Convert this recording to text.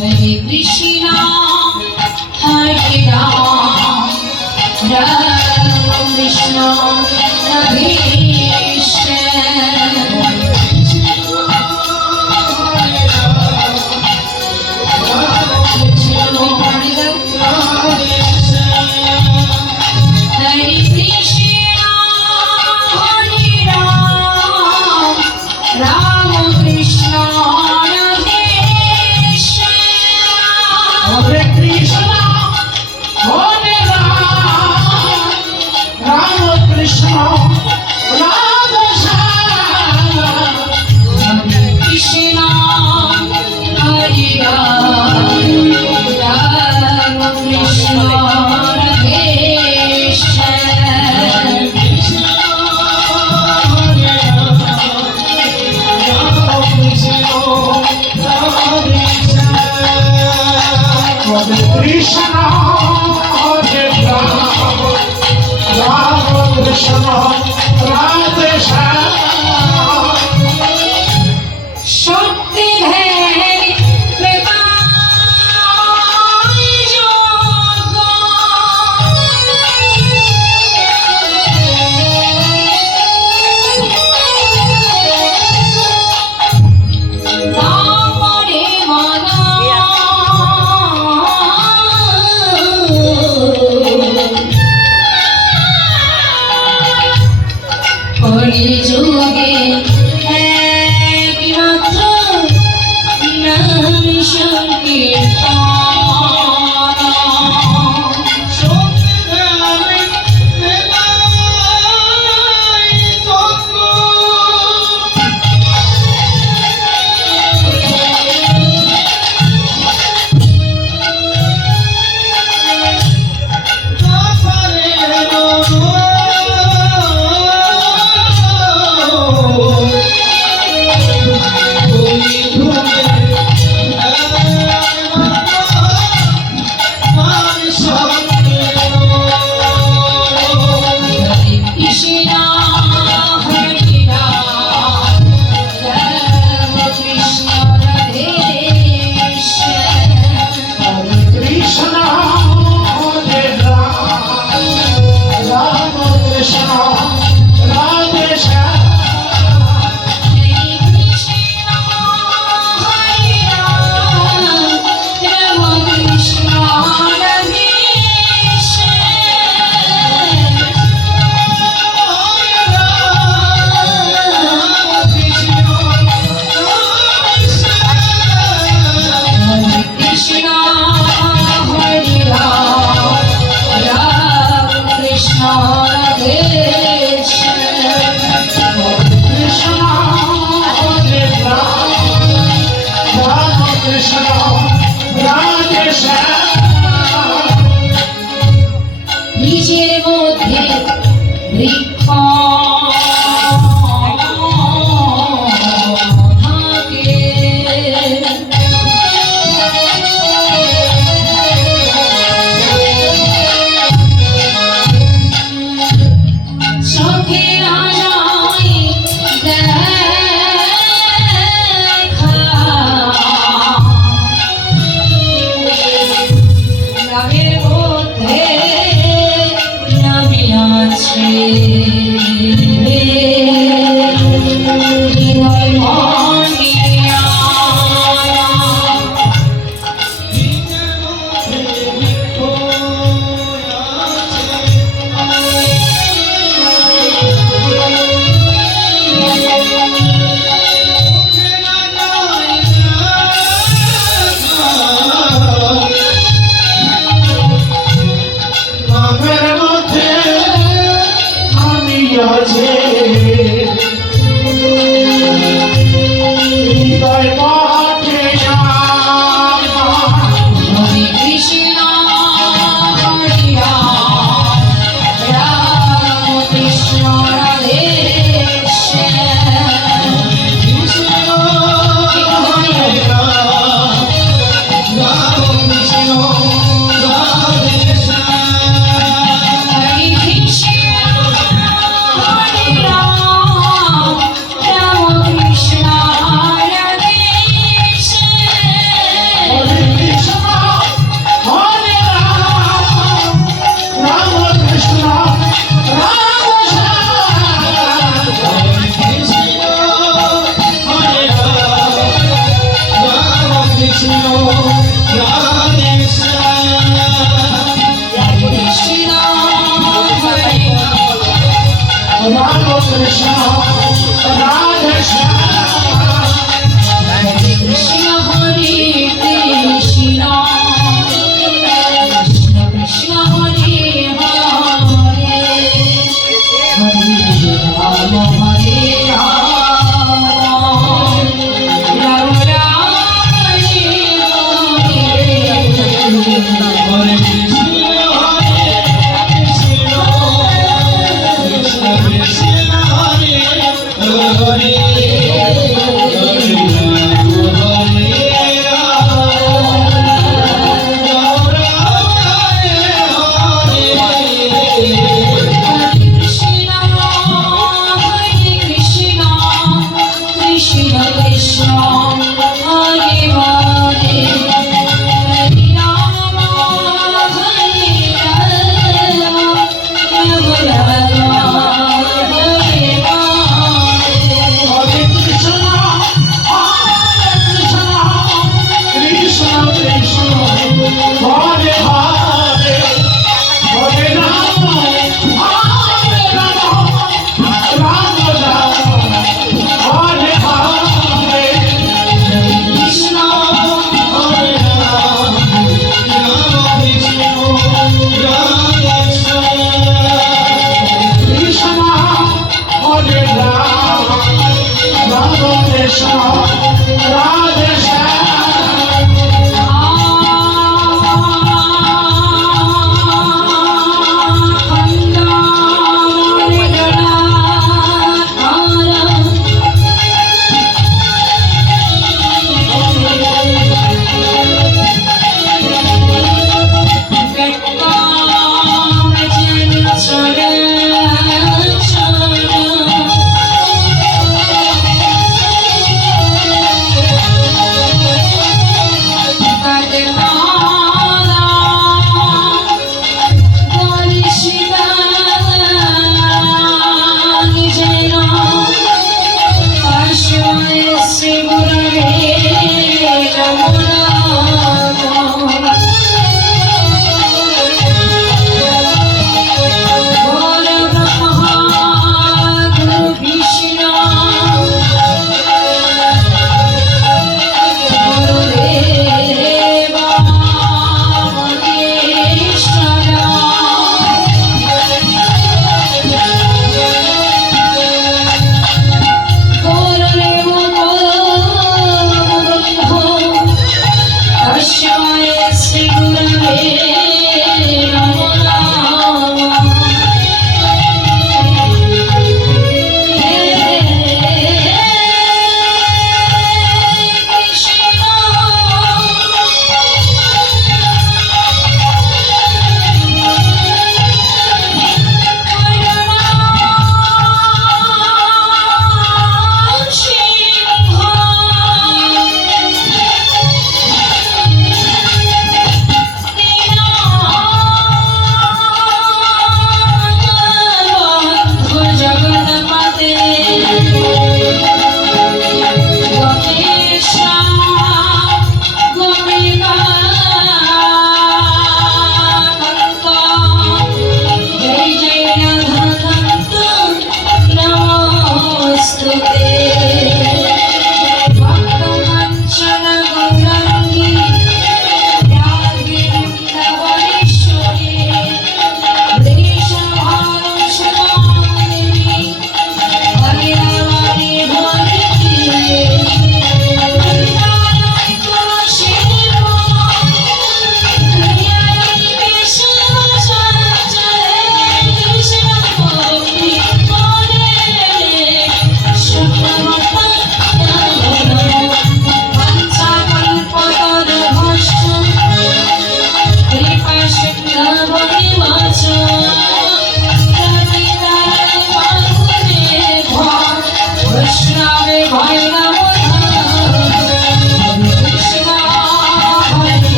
হরে কৃষ্ণ হরে রাম। রাম কৃষ্ণ হরে সময় রাতে সারা Recall. Bye-bye. হরে